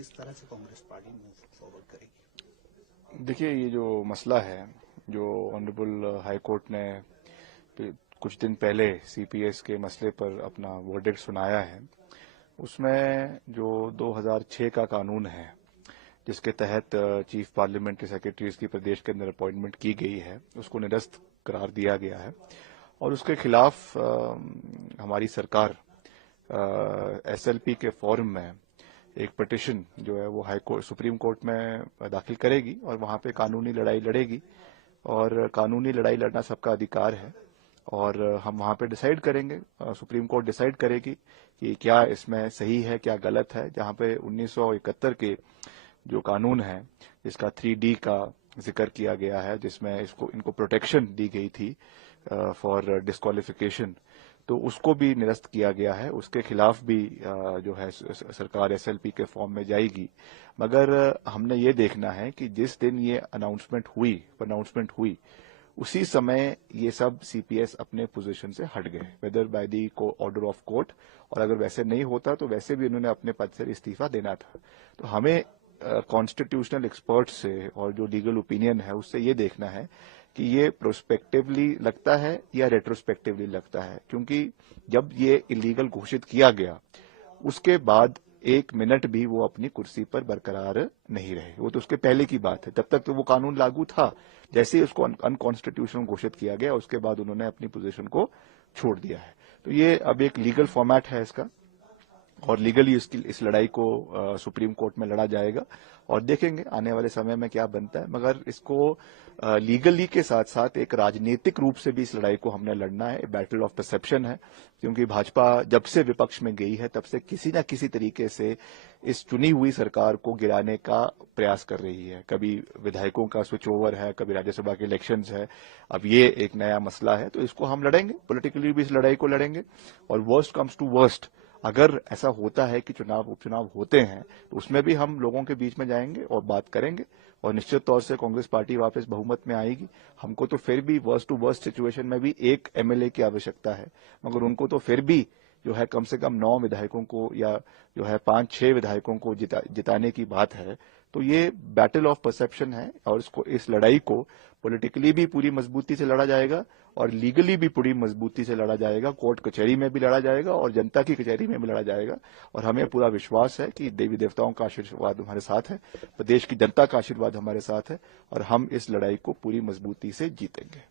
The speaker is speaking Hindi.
किस तरह से कांग्रेस पार्टी मूव फॉरवर्ड करेगी? देखिए, ये जो मसला है, जो ऑनरेबल हाई कोर्ट ने कुछ दिन पहले सीपीएस के मसले पर अपना वर्डिक्ट सुनाया है, उसमें जो 2006 का कानून है, जिसके तहत चीफ पार्लियामेंट्री सेक्रेटरीज की प्रदेश के अंदर अपॉइंटमेंट की गई है, उसको निरस्त करार दिया गया है और उसके खिलाफ हमारी सरकार एसएलपी के फॉर्म में एक पिटिशन जो है वो हाई कोर्ट सुप्रीम कोर्ट में दाखिल करेगी और वहां पे कानूनी लड़ाई लड़ेगी। और कानूनी लड़ाई लड़ना सबका अधिकार है और हम वहां पे डिसाइड करेंगे, सुप्रीम कोर्ट डिसाइड करेगी कि क्या इसमें सही है, क्या गलत है। जहां पे 1971 के जो कानून है, जिसका 3D का जिक्र किया गया है, जिसमें इनको प्रोटेक्शन दी गई थी फॉर डिस्क्वालिफिकेशन, तो उसको भी निरस्त किया गया है। उसके खिलाफ भी जो है सरकार एसएलपी के फॉर्म में जाएगी। मगर हमने ये देखना है कि जिस दिन ये अनाउंसमेंट हुई उसी समय ये सब सीपीएस अपने पोजीशन से हट गए, whether by the order of court, और अगर वैसे नहीं होता तो वैसे भी उन्होंने अपने पद से इस्तीफा देना था। तो हमें कॉन्स्टिट्यूशनल एक्सपर्ट से और जो लीगल ओपिनियन है उससे ये देखना है कि ये प्रोस्पेक्टिवली लगता है या रेट्रोस्पेक्टिवली लगता है, क्योंकि जब ये इलीगल घोषित किया गया उसके बाद 1 मिनट भी वो अपनी कुर्सी पर बरकरार नहीं रहे। वो तो उसके पहले की बात है, तब तक तो वो कानून लागू था। जैसे ही उसको अनकॉन्स्टिट्यूशनल घोषित किया गया उसके बाद उन्होंने अपनी पोजीशन को छोड़ दिया है। तो ये अब एक लीगल फॉर्मेट है इसका और लीगली इस लड़ाई को सुप्रीम कोर्ट में लड़ा जाएगा और देखेंगे आने वाले समय में क्या बनता है। मगर इसको लीगली के साथ साथ एक राजनीतिक रूप से भी इस लड़ाई को हमने लड़ना है। बैटल ऑफ परसेप्शन है, क्योंकि भाजपा जब से विपक्ष में गई है तब से किसी न किसी तरीके से इस चुनी हुई सरकार को गिराने का प्रयास कर रही है। कभी विधायकों का स्विच ओवर है, कभी राज्यसभा के इलेक्शंस है, अब ये एक नया मसला है। तो इसको हम लड़ेंगे, पॉलिटिकली भी इस लड़ाई को लड़ेंगे। और वर्स्ट कम्स टू वर्स्ट, अगर ऐसा होता है कि उपचुनाव होते हैं तो उसमें भी हम लोगों के बीच में जाएंगे और बात करेंगे और निश्चित तौर से कांग्रेस पार्टी वापस बहुमत में आएगी। हमको तो फिर भी वर्स्ट टू वर्स्ट सिचुएशन में भी एक एमएलए की आवश्यकता है, मगर उनको तो फिर भी जो है कम से कम 9 विधायकों को या जो है 5-6 विधायकों को जिताने की बात है। तो ये बैटल ऑफ परसेप्शन है और इस लड़ाई को पॉलिटिकली भी पूरी मजबूती से लड़ा जाएगा और लीगली भी पूरी मजबूती से लड़ा जाएगा। कोर्ट कचहरी में भी लड़ा जाएगा और जनता की कचहरी में भी लड़ा जाएगा। और हमें पूरा विश्वास है कि देवी देवताओं का आशीर्वाद हमारे साथ है, प्रदेश की जनता का आशीर्वाद हमारे साथ है और हम इस लड़ाई को पूरी मजबूती से जीतेंगे।